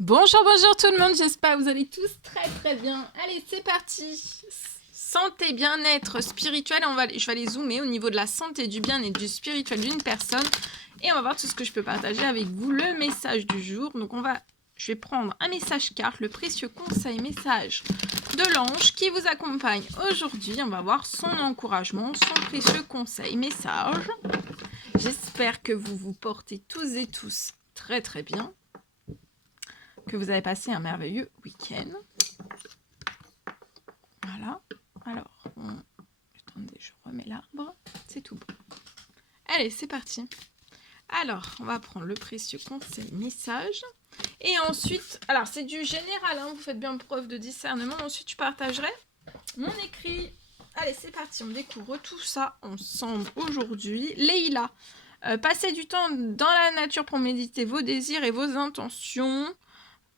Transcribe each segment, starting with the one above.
Bonjour, bonjour tout le monde, j'espère que vous allez tous très bien. Allez, c'est parti. Santé, bien-être spirituel, je vais aller zoomer au niveau de la santé, du bien et du spirituel d'une personne. Et on va voir tout ce que je peux partager avec vous, le message du jour. Donc je vais prendre un message carte, le précieux conseil message de l'ange qui vous accompagne aujourd'hui. On va voir son encouragement, son précieux conseil message. J'espère que vous vous portez tous et tous très bien, que vous avez passé un merveilleux week-end. Voilà. Alors, attendez, je remets l'arbre. C'est tout bon. Allez, c'est parti. Alors, on va prendre le précieux conseil message. Et ensuite, alors c'est du général, hein, vous faites bien preuve de discernement. Ensuite, je partagerai mon écrit. Allez, c'est parti, on découvre tout ça ensemble aujourd'hui. Leïla, passez du temps dans la nature pour méditer vos désirs et vos intentions.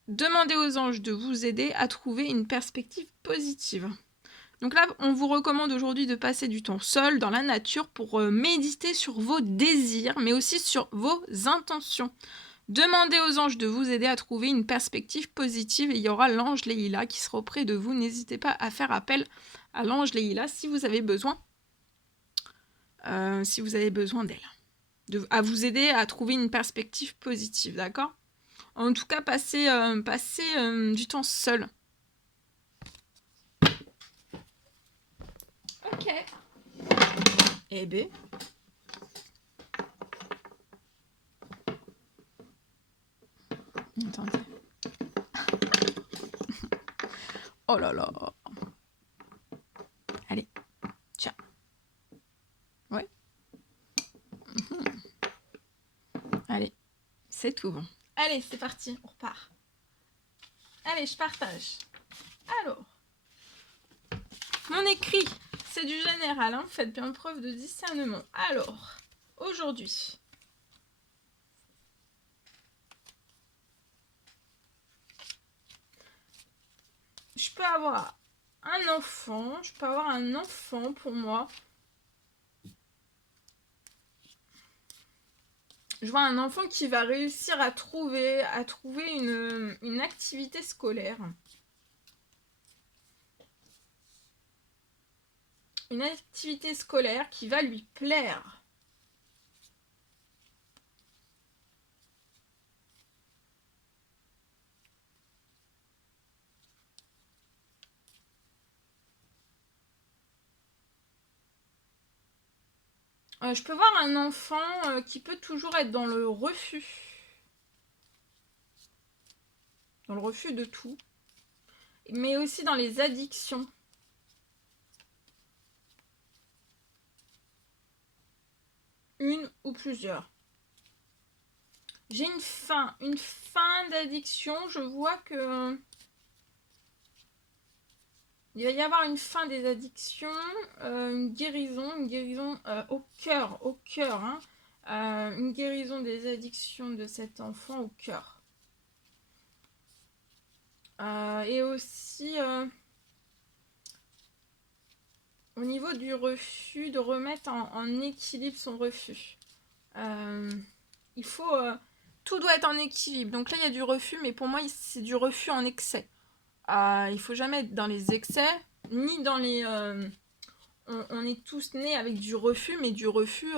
Demandez aux anges de vous aider à trouver une perspective positive. Donc là, on vous recommande aujourd'hui de passer du temps seul dans la nature pour méditer sur vos désirs, mais aussi sur vos intentions. Demandez aux anges de vous aider à trouver une perspective positive et il y aura l'ange Leïla qui sera auprès de vous. N'hésitez pas à faire appel à l'ange Leïla si vous avez besoin, d'elle, à vous aider à trouver une perspective positive, d'accord? En tout cas, passez du temps seul. Ok. Eh bien. Attendez. Oh là là. Allez. Tiens. Ouais. Allez. C'est tout bon. Allez, c'est parti. On repart. Allez, je partage. Alors. Mon écrit, c'est du général. Hein. Faites bien preuve de discernement. Alors. Aujourd'hui. Je peux avoir un enfant. Je peux avoir un enfant pour moi. Je vois un enfant qui va réussir à trouver une activité scolaire. Une activité scolaire qui va lui plaire. Je peux voir un enfant qui peut toujours être dans le refus. Dans le refus de tout. Mais aussi dans les addictions. Une ou plusieurs. J'ai une fin d'addiction. Je vois que il va y avoir une fin des addictions, une guérison au cœur, hein, une guérison des addictions de cet enfant au cœur. Et aussi au niveau du refus, de remettre en équilibre son refus. Il faut... tout doit être en équilibre. Donc là, il y a du refus, mais pour moi, c'est du refus en excès. Il faut jamais être dans les excès, ni dans les... on est tous nés avec du refus, mais du refus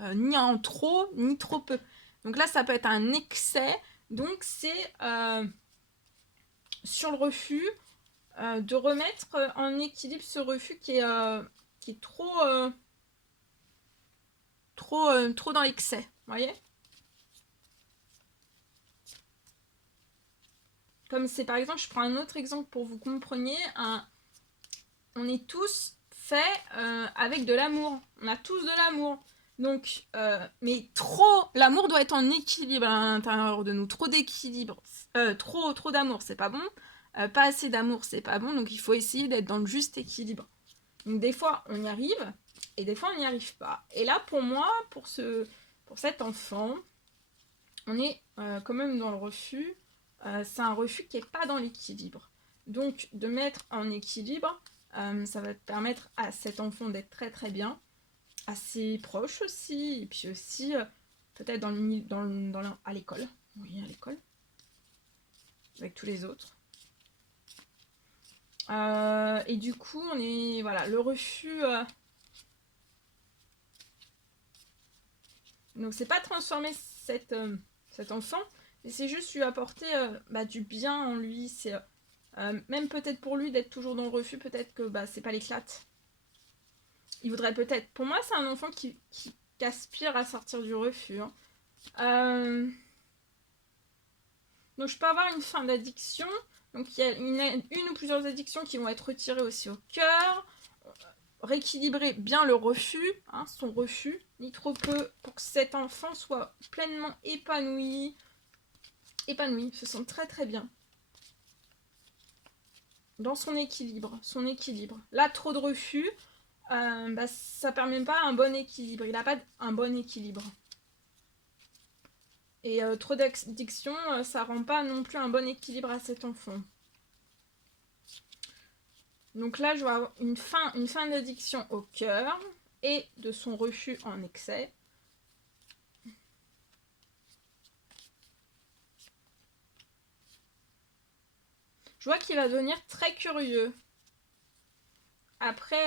ni en trop, ni trop peu. Donc là, ça peut être un excès. Donc c'est sur le refus, de remettre en équilibre ce refus qui est trop dans l'excès. Vous voyez ? Comme c'est par exemple, je prends un autre exemple pour vous compreniez, on est tous faits avec de l'amour. On a tous de l'amour. Donc, mais l'amour doit être en équilibre à l'intérieur de nous. Trop d'équilibre, trop d'amour, c'est pas bon. Pas assez d'amour, c'est pas bon. Donc, il faut essayer d'être dans le juste équilibre. Donc, des fois, on y arrive et des fois, on n'y arrive pas. Et là, pour moi, pour cet enfant, on est quand même dans le refus. C'est un refus qui n'est pas dans l'équilibre. Donc, de mettre en équilibre, ça va permettre à cet enfant d'être très bien, assez proche aussi, et puis aussi peut-être à l'école. Oui, à l'école. avec tous les autres. Et du coup, on est... Voilà, le refus... Donc, c'est pas transformer cet enfant, mais c'est juste lui apporter du bien en lui. C'est même peut-être pour lui d'être toujours dans le refus, peut-être que c'est pas l'éclate. Il voudrait peut-être... Pour moi, c'est un enfant qui aspire à sortir du refus. Hein. Donc, je peux avoir une fin d'addiction. Donc, il y a une ou plusieurs addictions qui vont être retirées aussi au cœur. Rééquilibrer bien le refus, hein, son refus, ni trop peu, pour que cet enfant soit pleinement épanoui, se sente très très bien dans son équilibre. Là, trop de refus, ça permet pas un bon équilibre. Il n'a pas un bon équilibre. Et trop d'addiction, ça rend pas non plus un bon équilibre à cet enfant. Donc là, je vais avoir une fin d'addiction au cœur et de son refus en excès. Je vois qu'il va devenir très curieux. Après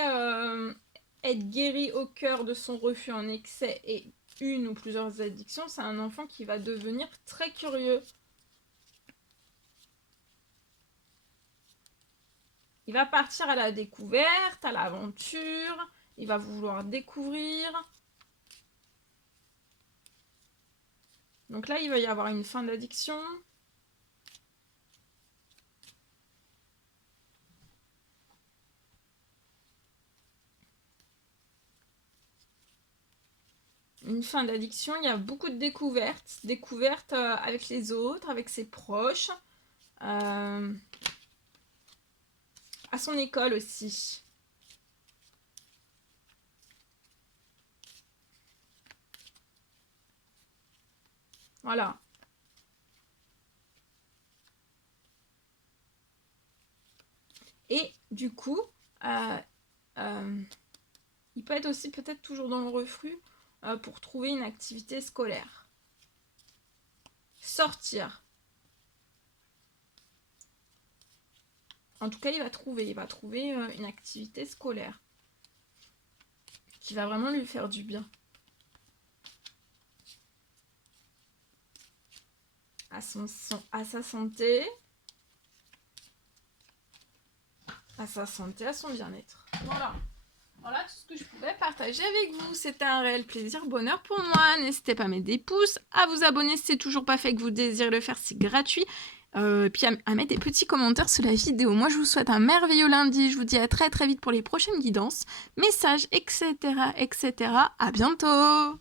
être guéri au cœur de son refus en excès et une ou plusieurs addictions, c'est un enfant qui va devenir très curieux. Il va partir à la découverte, à l'aventure, il va vouloir découvrir. Donc là, il va y avoir une fin d'addiction. Une fin d'addiction, il y a beaucoup de découvertes avec les autres, avec ses proches, à son école aussi. Voilà. Et du coup, il peut être aussi peut-être toujours dans le refus pour trouver une activité scolaire. Sortir. En tout cas, il va trouver une activité scolaire qui va vraiment lui faire du bien. À sa santé, à son bien-être. Voilà tout ce que je pouvais partager avec vous. C'était un réel plaisir, bonheur pour moi. N'hésitez pas à mettre des pouces, à vous abonner si c'est toujours pas fait, que vous désirez le faire, c'est gratuit. Puis à mettre des petits commentaires sous la vidéo. Moi, je vous souhaite un merveilleux lundi. Je vous dis à très très vite pour les prochaines guidances, messages, etc. À bientôt!